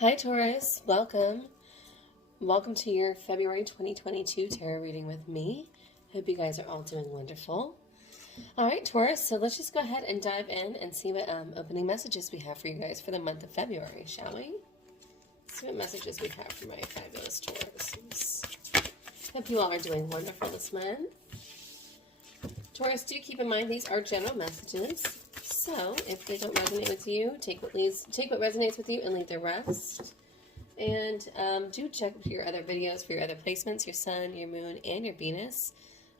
Hi Taurus, welcome. Welcome to your February 2022 tarot reading with me. Hope you guys are all doing wonderful. All right, Taurus, so let's just go ahead and dive in and see what opening messages we have for you guys for the month of February, shall we? Let's see what messages we have for my fabulous Tauruses. Hope you all are doing wonderful this month. Taurus, do keep in mind these are general messages. So, if they don't resonate with you, take what resonates with you and leave the rest. And do check your other videos for your other placements, your sun, your moon, and your Venus,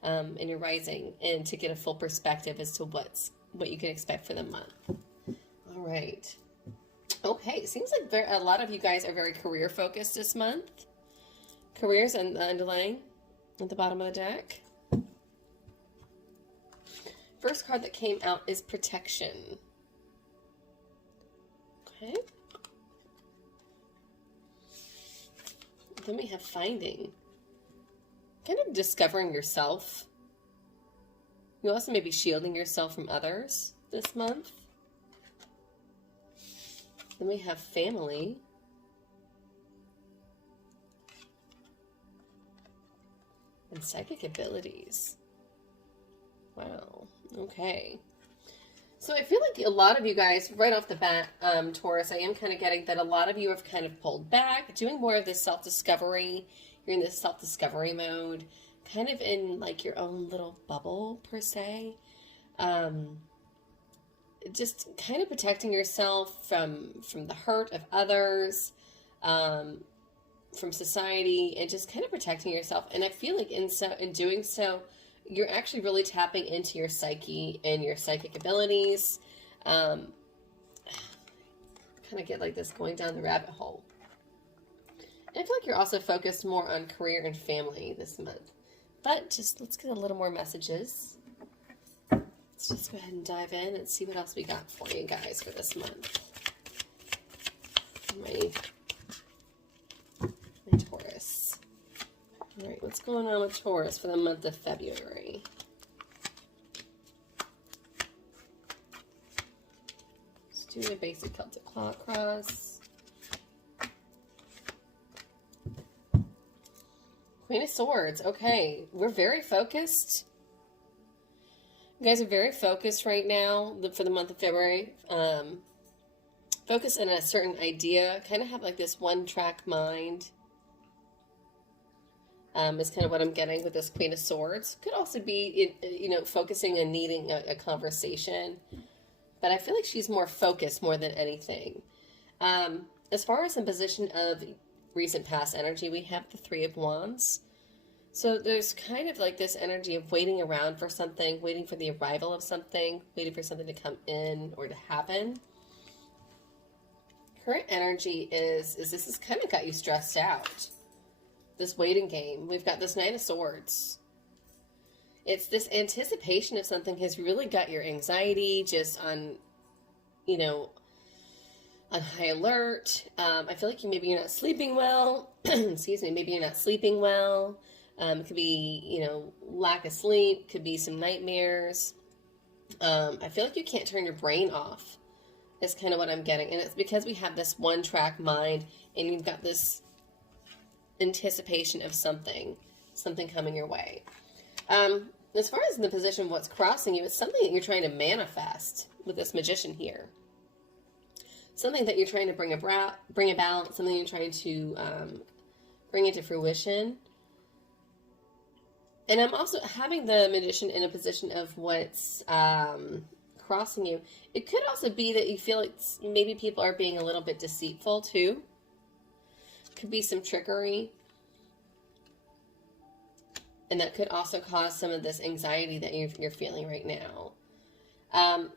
and your rising, and to get a full perspective as to what you can expect for the month. All right. Okay, seems like a lot of you guys are very career focused this month. Careers and the underlying at the bottom of the deck. First card that came out is protection. Okay. Then we have finding. Kind of discovering yourself. You also may be shielding yourself from others this month. Then we have family. And psychic abilities. Wow. Okay. So I feel like a lot of you guys, right off the bat, Taurus, I am kind of getting that a lot of you have kind of pulled back, doing more of this self-discovery. You're in this self-discovery mode, kind of in like your own little bubble, per se. Just kind of protecting yourself from the hurt of others, from society, and just kind of protecting yourself. And I feel like in doing so, you're actually really tapping into your psyche and your psychic abilities. Kind of get like this going down the rabbit hole. And I feel like you're also focused more on career and family this month. But just let's get a little more messages. Let's just go ahead and dive in and see what else we got for you guys for this month. My Taurus. All right, what's going on with Taurus for the month of February? Let's do a basic Celtic Claw cross. Queen of Swords. Okay, we're very focused. You guys are very focused right now for the month of February. Focus on a certain idea. Kind of have like this one-track mind. Is kind of what I'm getting with this Queen of Swords. Could also be, focusing on needing a conversation. But I feel like she's more focused more than anything. As far as in position of recent past energy, we have the Three of Wands. So there's kind of like this energy of waiting around for something, waiting for the arrival of something, waiting for something to come in or to happen. Current energy is this has kind of got you stressed out. This waiting game. We've got this Knight of Swords. It's this anticipation of something has really got your anxiety just on, on high alert. I feel like maybe you're not sleeping well. Excuse me. Maybe you're not sleeping well. It could be, lack of sleep. Could be some nightmares. I feel like you can't turn your brain off. Is kind of what I'm getting. And it's because we have this one-track mind and you've got this anticipation of something coming your way. As far as in the position of what's crossing you, it's something that you're trying to manifest with this Magician here. Something that you're trying to bring about, something you're trying to bring into fruition. And I'm also having the Magician in a position of what's crossing you. It could also be that you feel like maybe people are being a little bit deceitful too. Could be some trickery. And that could also cause some of this anxiety that you're feeling right now.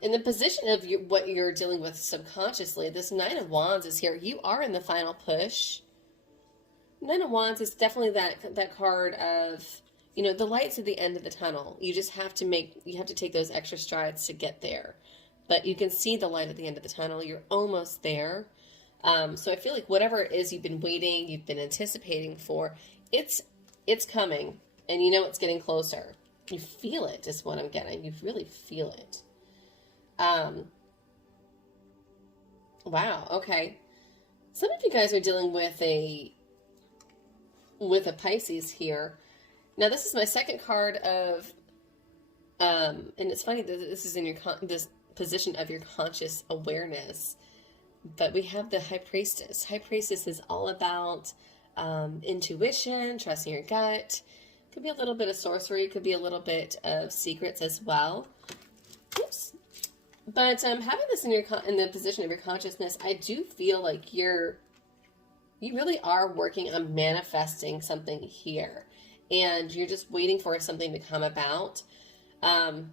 In the position of what you're dealing with subconsciously, this Nine of Wands is here. You are in the final push. Nine of Wands is definitely that card of, the light's at the end of the tunnel. You just have to take those extra strides to get there. But you can see the light at the end of the tunnel. You're almost there. So I feel like whatever it is you've been waiting, you've been anticipating for, it's coming, and it's getting closer. You feel it is what I'm getting. You really feel it. Wow, okay. Some of you guys are dealing with a Pisces here. Now, this is my second card of, and it's funny that this is in your this position of your conscious awareness, but we have the High Priestess. High Priestess is all about intuition, trusting your gut. Could be a little bit of sorcery, could be a little bit of secrets as well. Oops. But having this in the position of your consciousness, I do feel like you really are working on manifesting something here, and you're just waiting for something to come about. I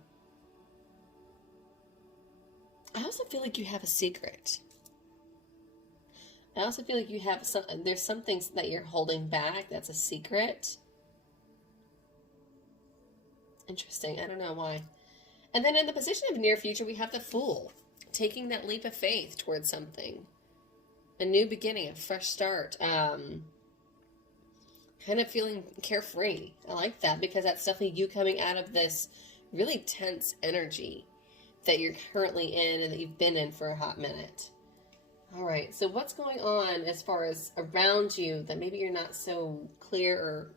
also feel like you have a secret. I also feel like you have there's some things that you're holding back that's a secret. Interesting. I don't know why. And then in the position of near future, we have the Fool, taking that leap of faith towards something. A new beginning, a fresh start. Kind of feeling carefree. I like that because that's definitely you coming out of this really tense energy that you're currently in and that you've been in for a hot minute. All right, so what's going on as far as around you that maybe you're not so clear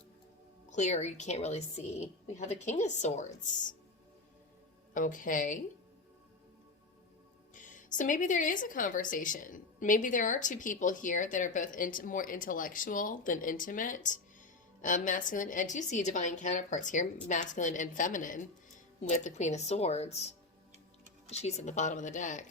or you can't really see? We have the King of Swords. Okay. So maybe there is a conversation. Maybe there are two people here that are both more intellectual than intimate. Masculine. I do see divine counterparts here, masculine and feminine, with the Queen of Swords. She's at the bottom of the deck.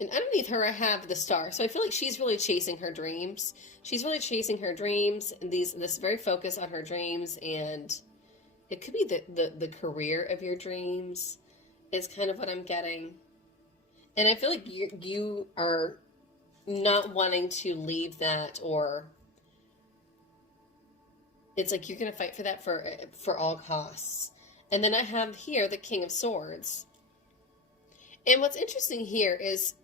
And underneath her, I have the Star. So I feel like she's really chasing her dreams. She's really chasing her dreams. This very focus on her dreams, and it could be the career of your dreams is kind of what I'm getting. And I feel like you are not wanting to leave that, or it's like you're going to fight for that for all costs. And then I have here the King of Swords. And what's interesting here is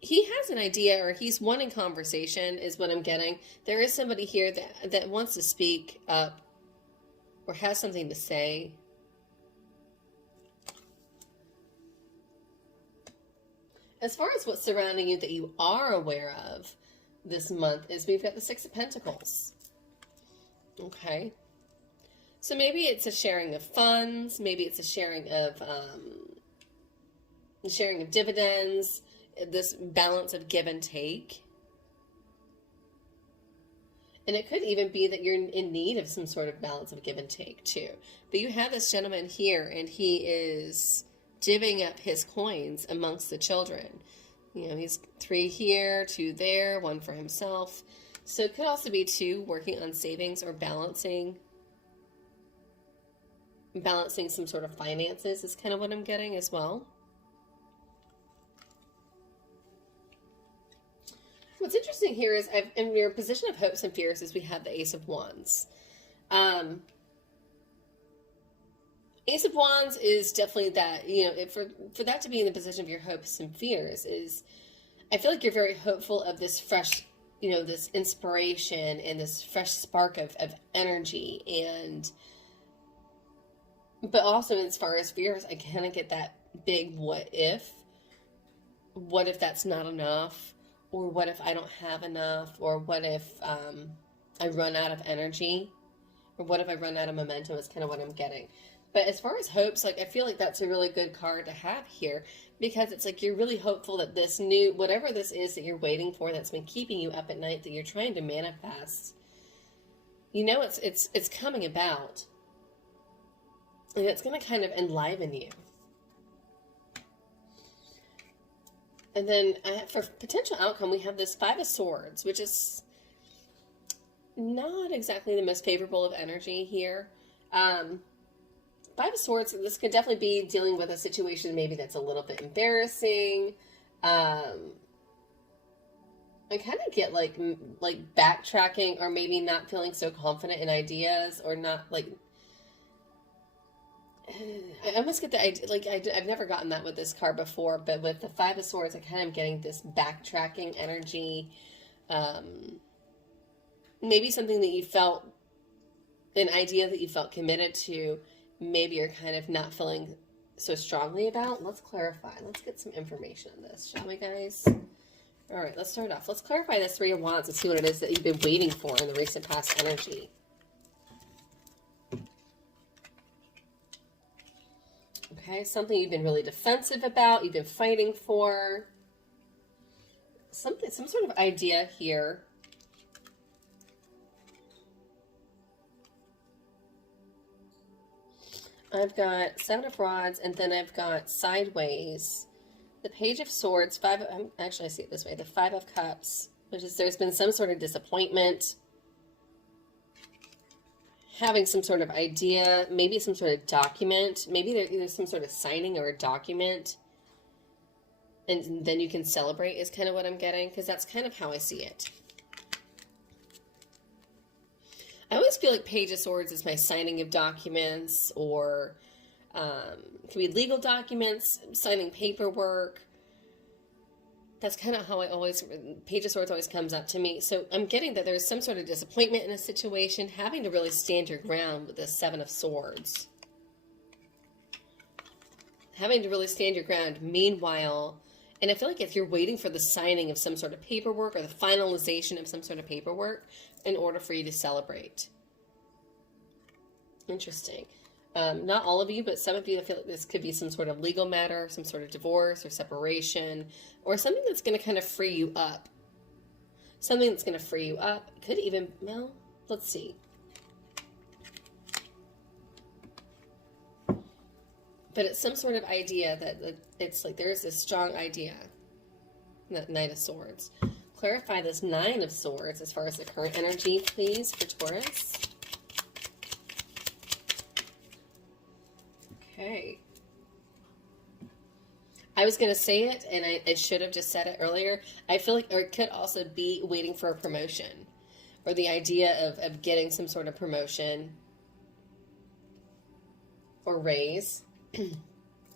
he has an idea, or he's wanting conversation is what I'm getting. There is somebody here that wants to speak up or has something to say. As far as what's surrounding you that you are aware of this month is we've got the Six of Pentacles. Okay. So maybe it's a sharing of funds. Maybe it's a sharing of dividends. This balance of give and take. And it could even be that you're in need of some sort of balance of give and take too. But you have this gentleman here, and he is divvying up his coins amongst the children. You know, he's 3 here, 2 there, 1 for himself. So it could also be 2 working on savings or balancing some sort of finances is kind of what I'm getting as well. What's interesting here is in your position of hopes and fears is we have the Ace of Wands. Ace of Wands is definitely that, you know, for that to be in the position of your hopes and fears is, I feel like you're very hopeful of this fresh, you know, this inspiration and this fresh spark of energy. But also as far as fears, I kind of get that big what if that's not enough? Or what if I don't have enough? Or what if I run out of energy? Or what if I run out of momentum is kind of what I'm getting. But as far as hopes, like I feel like that's a really good card to have here. Because it's like you're really hopeful that this new, whatever this is that you're waiting for that's been keeping you up at night, that you're trying to manifest, you know it's coming about. And it's going to kind of enliven you. And then for potential outcome, we have this Five of Swords, which is not exactly the most favorable of energy here. Five of Swords, this could definitely be dealing with a situation maybe that's a little bit embarrassing. I kind of get like backtracking, or maybe not feeling so confident in ideas, or not like... I almost get the idea, like I've never gotten that with this card before, but with the Five of Swords, I kind of am getting this backtracking energy. Maybe something that you felt, an idea that you felt committed to, maybe you're kind of not feeling so strongly about? Let's clarify. Let's get some information on this, shall we, guys? All right, let's start off. Let's clarify this Three of Wands and see what it is that you've been waiting for in the recent past energy. Okay, something you've been really defensive about, you've been fighting for. Some sort of idea here. I've got Seven of Rods, and then I've got sideways the Page of Swords, actually I see it this way, the Five of Cups, which is there's been some sort of disappointment, having some sort of idea, maybe some sort of document, maybe there's some sort of signing or a document, and then you can celebrate is kind of what I'm getting, because that's kind of how I see it. I always feel like Page of Swords is my signing of documents, or it can be legal documents, signing paperwork. That's kind of how I always, Page of Swords always comes up to me. So I'm getting that there's some sort of disappointment in a situation, having to really stand your ground with the Seven of Swords. Having to really stand your ground. Meanwhile, and I feel like if you're waiting for the signing of some sort of paperwork or the finalization of some sort of paperwork in order for you to celebrate. Interesting. Not all of you, but some of you, I feel like this could be some sort of legal matter, some sort of divorce or separation, or something that's going to kind of free you up. Something that's going to free you up. Could even, well, let's see. But it's some sort of idea that it's like there's this strong idea. That Knight of Swords. Clarify this Nine of Swords as far as the current energy, please, for Taurus. Okay. I was going to say it, and I should have just said it earlier. I feel like, or it could also be waiting for a promotion, or the idea of getting some sort of promotion or raise.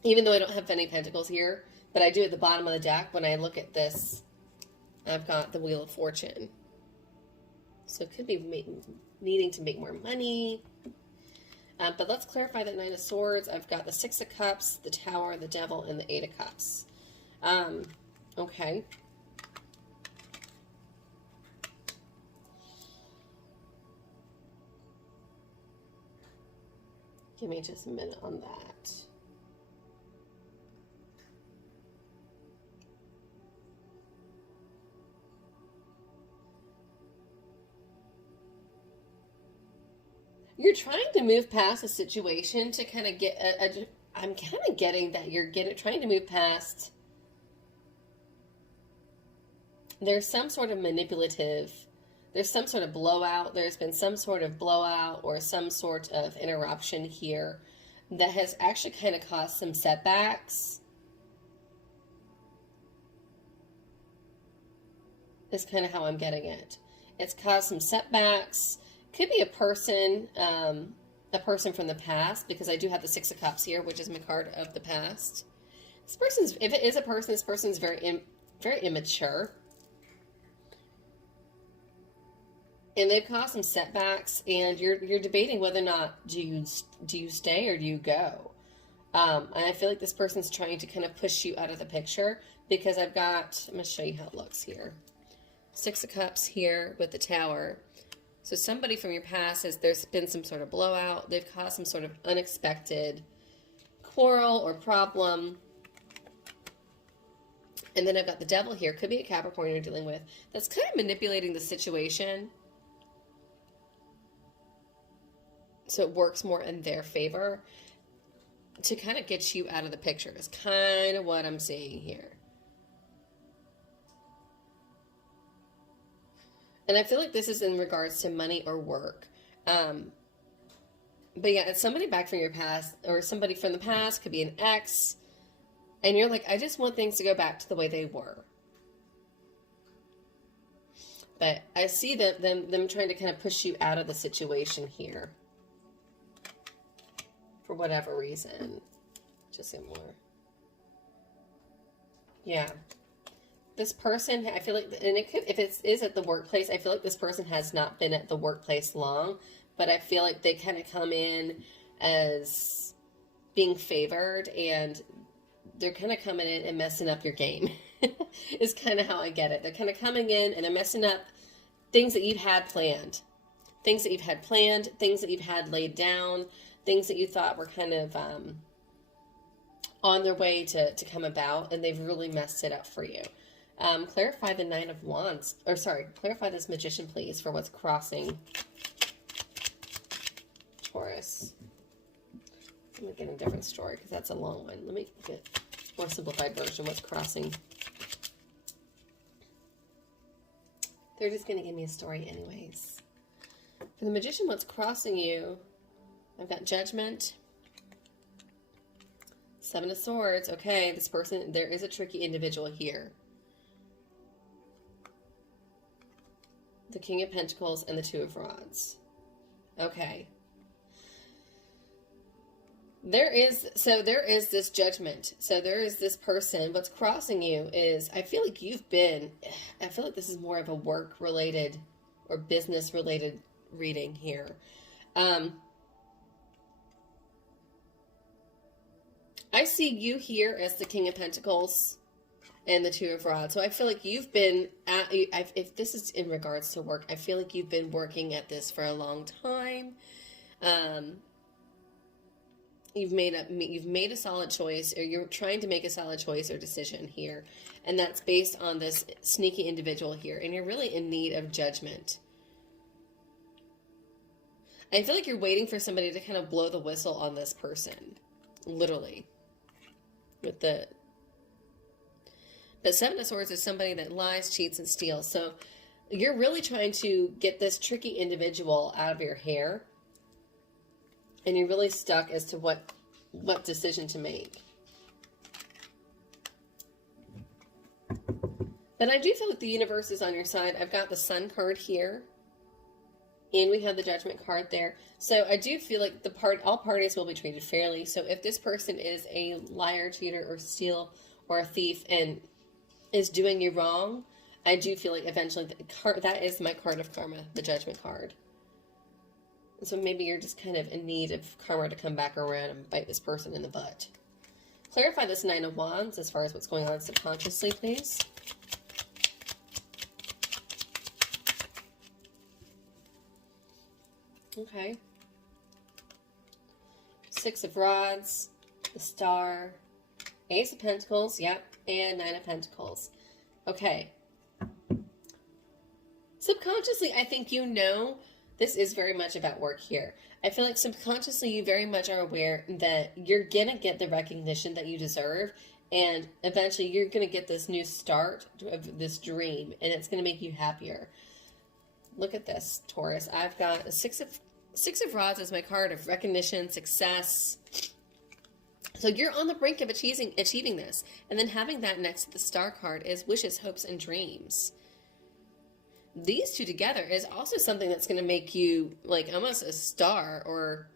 Even though I don't have any pentacles here, but I do at the bottom of the deck. When I look at this, I've got the Wheel of Fortune. So it could be needing to make more money. But let's clarify that Nine of Swords. I've got the Six of Cups, the Tower, the Devil, and the Eight of Cups. Okay. Give me just a minute on that. You're trying to move past a situation to kind of get I'm kind of getting that you're trying to move past. There's some sort of manipulative, there's some sort of blowout, there's been some sort of blowout or some sort of interruption here that has actually kind of caused some setbacks. Is kind of how I'm getting it. It's caused some setbacks. Could be a person from the past, because I do have the Six of Cups here, which is my card of the past. This person's, if it is a person, this person's very immature. And they've caused some setbacks, and you're debating whether or not do you stay or do you go. And I feel like this person's trying to kind of push you out of the picture, because I've got, I'm going to show you how it looks here. Six of Cups here with the Tower. So somebody from your past there's been some sort of blowout. They've caused some sort of unexpected quarrel or problem. And then I've got the Devil here. Could be a Capricorn you're dealing with. That's kind of manipulating the situation, so it works more in their favor to kind of get you out of the picture. Is kind of what I'm seeing here. And I feel like this is in regards to money or work. But yeah, it's somebody back from your past, or somebody from the past, could be an ex. And you're like, I just want things to go back to the way they were. But I see them trying to kind of push you out of the situation here. For whatever reason. Just some more. Yeah. This person, I feel like, and it could, if it is at the workplace, I feel like this person has not been at the workplace long, but I feel like they kind of come in as being favored, and they're kind of coming in and messing up your game. Is kind of how I get it. They're kind of coming in and they're messing up things that you've had planned. Things that you've had planned, things that you've had laid down, things that you thought were kind of on their way to come about, and they've really messed it up for you. Clarify the Nine of Wands, or sorry, clarify this Magician, please, for what's crossing Taurus. Let me get a different story because that's a long one. Let me get a more simplified version. What's crossing? They're just going to give me a story anyways. For the Magician, what's crossing you? I've got Judgment. Seven of Swords. Okay, this person, there is a tricky individual here. The King of Pentacles and the Two of Rods. Okay. There is this Judgment. So there is this person. What's crossing you is, I feel like this is more of a work-related or business-related reading here. I see you here as the King of Pentacles and the Two of Rods. So I feel like you've been if this is in regards to work, I feel like you've been working at this for a long time. You've made a solid choice, or you're trying to make a solid choice or decision here, and that's based on this sneaky individual here, and you're really in need of judgment. I feel like you're waiting for somebody to kind of blow the whistle on this person, literally. But Seven of Swords is somebody that lies, cheats, and steals. So you're really trying to get this tricky individual out of your hair, and you're really stuck as to what decision to make. But I do feel like the universe is on your side. I've got the Sun card here, and we have the Judgment card there. So I do feel like all parties will be treated fairly. So if this person is a liar, cheater, or steal, or a thief, and is doing you wrong, I do feel like eventually that is my card of karma, the Judgment card. So maybe you're just kind of in need of karma to come back around and bite this person in the butt. Clarify this Nine of Wands as far as what's going on subconsciously, please. Okay. Six of Rods, the Star, Ace of Pentacles, yep, and Nine of Pentacles. Okay. Subconsciously, I think you know this is very much about work here. I feel like subconsciously you very much are aware that you're going to get the recognition that you deserve, and eventually you're going to get this new start of this dream, and it's going to make you happier. Look at this, Taurus. I've got a Six of Rods as my card of recognition, success. So you're on the brink of achieving this. And then having that next to the Star card is wishes, hopes, and dreams. These two together is also something that's going to make you like almost a star, or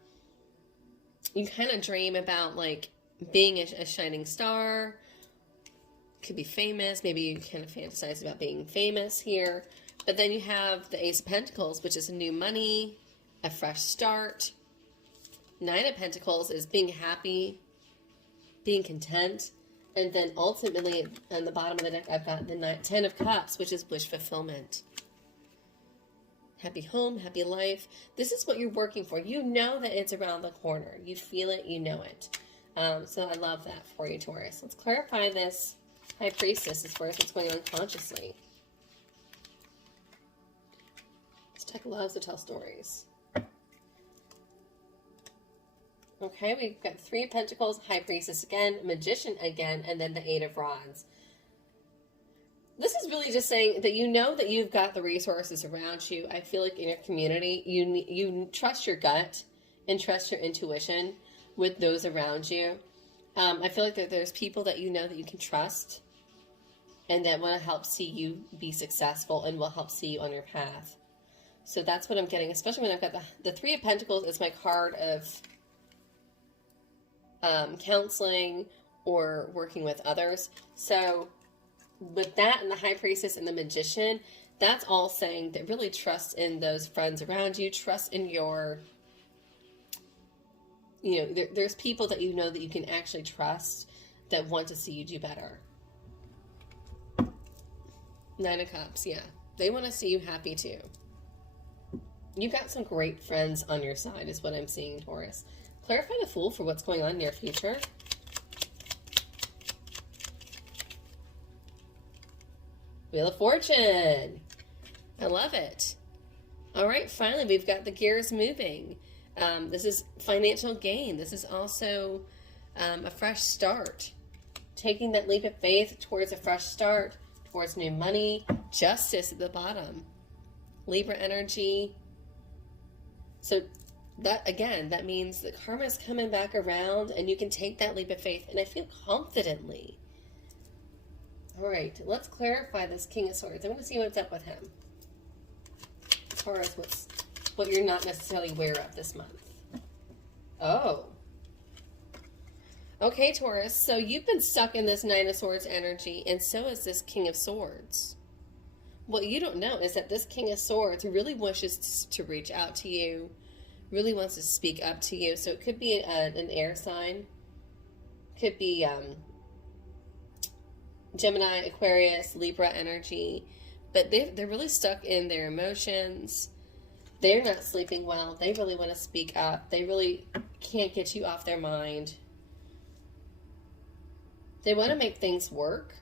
you kind of dream about like being a shining star. Could be famous. Maybe you kind of fantasize about being famous here. But then you have the Ace of Pentacles, which is new money, a fresh start. Nine of Pentacles is being happy, being content. And then ultimately, on the bottom of the deck, I've got the Ten of Cups, which is wish fulfillment. Happy home, happy life. This is what you're working for. You know that it's around the corner. You feel it, you know it. So I love that for you, Taurus. Let's clarify this High Priestess as far as what's going on consciously. This deck loves to tell stories. Okay, we've got Three of Pentacles, High Priestess again, Magician again, and then the Eight of Rods. This is really just saying that you know that you've got the resources around you. I feel like in your community, you trust your gut and trust your intuition with those around you. I feel like that there's people that you know that you can trust and that want to help see you be successful and will help see you on your path. So that's what I'm getting, especially when I've got the Three of Pentacles as my card of counseling or working with others. So with that and the High Priestess and the Magician, that's all saying that really trust in those friends around you, trust in your you know, there's people that you know that you can actually trust that want to see you do better. Nine of Cups, yeah. They want to see you happy too. You've got some great friends on your side is what I'm seeing, Taurus. Clarify the Fool for what's going on in your future. Wheel of Fortune. I love it. All right, finally, we've got the gears moving. This is financial gain. This is also a fresh start. Taking that leap of faith towards a fresh start, towards new money. Justice at the bottom. Libra energy. So that, again, that means that karma's coming back around and you can take that leap of faith, and I feel confidently. All right, let's clarify this King of Swords. I want to see what's up with him. As far as what you're not necessarily aware of this month. Oh. Okay, Taurus, so you've been stuck in this Nine of Swords energy, and so is this King of Swords. What you don't know is that this King of Swords really wishes to reach out to you, really wants to speak up to you. So it could be an air sign, could be Gemini, Aquarius, Libra energy, but they're really stuck in their emotions. They're not sleeping well. They really want to speak up. They really can't get you off their mind. They want to make things work.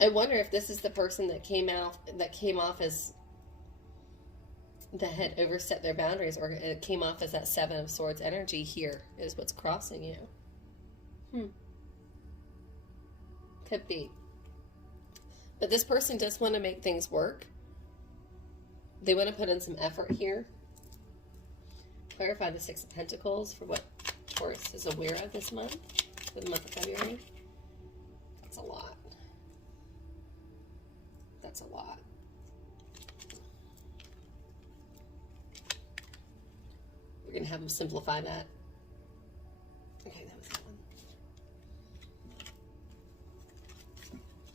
I wonder if this is the person that came off as that had overstepped their boundaries, or it came off as that Seven of Swords energy here is what's crossing you. Could be. But this person does want to make things work. They want to put in some effort here. Clarify the Six of Pentacles for what Taurus is aware of this month, for the month of February. That's a lot. That's a lot. We're going to have them simplify that. Okay, that was that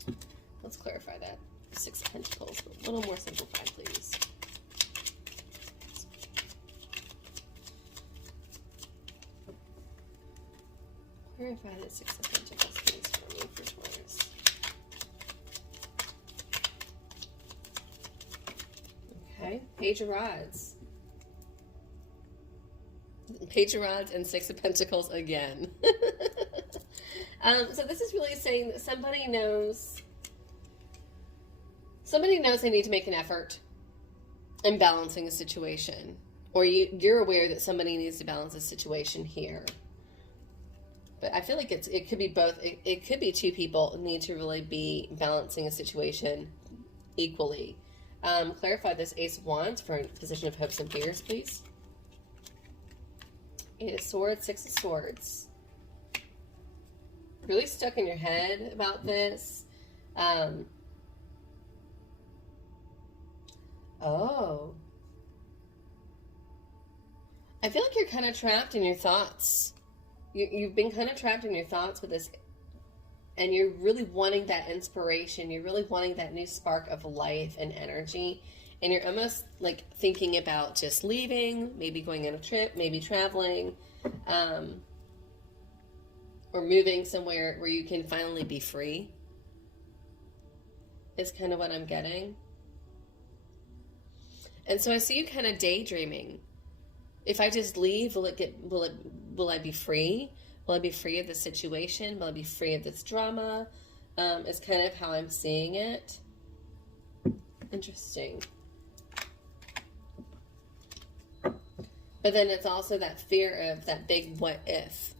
one. Let's clarify that. Six of Pentacles, but a little more simplified, please. Clarify that Six of Pentacles, please, for me, for Taurus. Okay, Page of Rods. Page of Rods and Six of Pentacles again. So this is really saying that somebody knows they need to make an effort in balancing a situation. Or you're aware that somebody needs to balance a situation here. But I feel like it could be both. It could be two people need to really be balancing a situation equally. Clarify this Ace of Wands for a position of hopes and fears, please. Eight of Swords, Six of Swords. Really stuck in your head about this. Oh. I feel like you're kind of trapped in your thoughts. You've been kind of trapped in your thoughts with this, and you're really wanting that inspiration. You're really wanting that new spark of life and energy. And you're almost like thinking about just leaving, maybe going on a trip, maybe traveling, or moving somewhere where you can finally be free. Is kind of what I'm getting. And so I see you kind of daydreaming. If I just leave, will I be free? Will I be free of the situation? Will I be free of this drama? Is kind of how I'm seeing it. Interesting. But then it's also that fear of that big what if.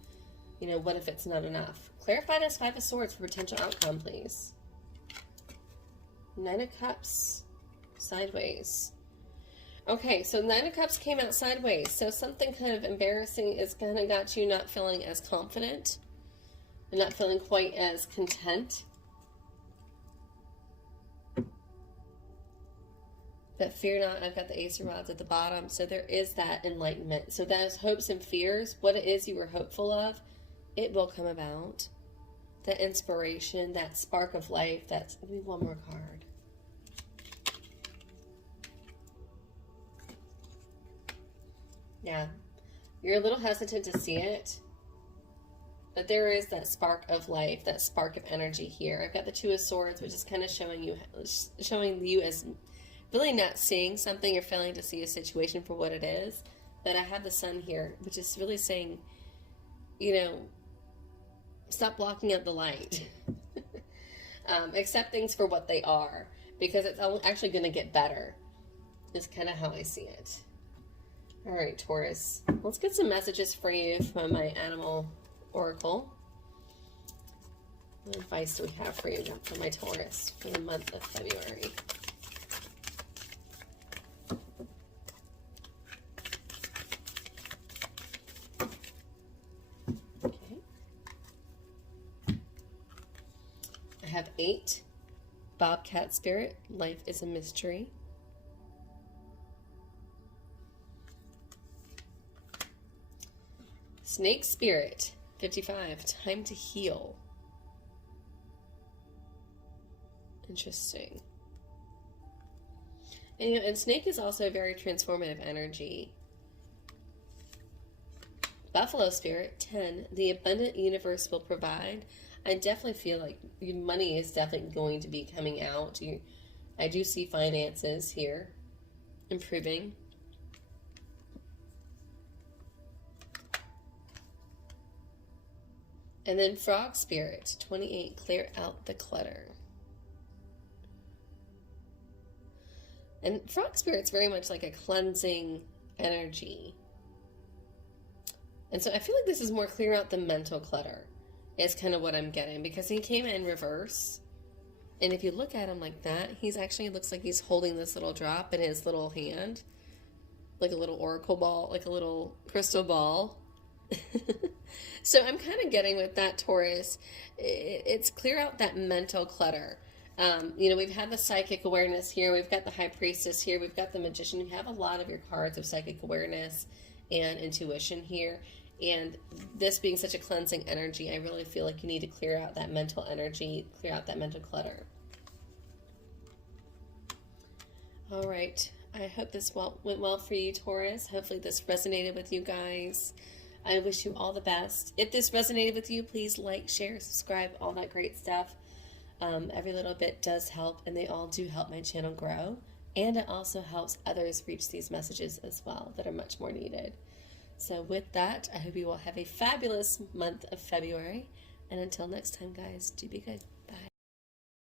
You know, what if it's not enough? Clarify this Five of Swords for potential outcome, please. Nine of Cups, sideways. Okay, so Nine of Cups came out sideways. So something kind of embarrassing is kind of got you not feeling as confident and not feeling quite as content. But fear not, I've got the Ace of Rods at the bottom. So there is that enlightenment. So those hopes and fears, what it is you were hopeful of, it will come about. That inspiration, that spark of life. That's, give me one more card. Yeah. You're a little hesitant to see it, but there is that spark of life, that spark of energy here. I've got the Two of Swords, which is kind of showing you as really not seeing something or failing to see a situation for what it is. But I have the Sun here, which is really saying, you know, stop blocking out the light. Accept things for what they are, because it's actually going to get better, is kind of how I see it. All right, Taurus, let's get some messages for you from my animal oracle. What advice do we have for you for my Taurus for the month of February? Okay. I have 8. Bobcat Spirit, life is a mystery. Snake Spirit, 55, time to heal. Interesting. And snake is also a very transformative energy. Buffalo Spirit, 10, the abundant universe will provide. I definitely feel like money is definitely going to be coming out. I do see finances here improving. And then Frog Spirit, 28, clear out the clutter. And Frog Spirit's very much like a cleansing energy. And so I feel like this is more clear out the mental clutter, is kind of what I'm getting, because he came in reverse. And if you look at him like that, he's actually looks like he's holding this little drop in his little hand, like a little oracle ball, like a little crystal ball. So I'm kind of getting with that, Taurus, it's clear out that mental clutter. You know, we've had the psychic awareness here. We've got the High Priestess here. We've got the Magician. You have a lot of your cards of psychic awareness and intuition here. And this being such a cleansing energy, I really feel like you need to clear out that mental energy, clear out that mental clutter. All right. I hope this went well for you, Taurus. Hopefully this resonated with you guys. I wish you all the best. If this resonated with you, please like, share, subscribe, all that great stuff. Every little bit does help, and they all do help my channel grow. And it also helps others reach these messages as well that are much more needed. So with that, I hope you all have a fabulous month of February. And until next time, guys, do be good. Bye.